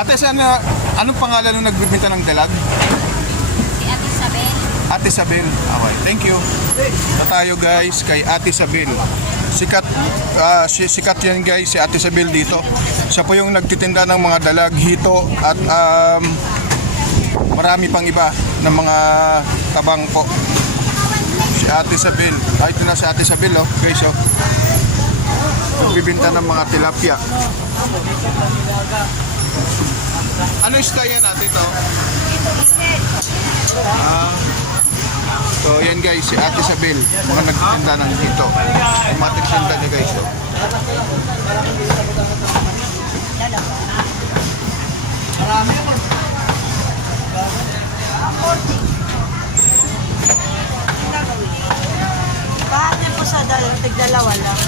Ate, anong pangalan nung nagbibenta ng dalag? Si Ate Isabel. Ate Isabel. Okay, thank you. Na tayo guys kay Ate Isabel. Sikat, sikat yan guys, si Ate Isabel dito. Siya po yung nagtitinda ng mga dalag, hito at marami pang iba ng mga tabang po. Si Ate Isabel. Ito na si Ate Isabel, oh, guys, oh. Nagbibenta ng mga tilapia. Ano yung style yan natin ito? So yan guys, si Ate Isabel, mga nagtitinda ng dito. Yung mga nagtitinda niya guys. Oh. Bakit niya po sa tigdalawa lang?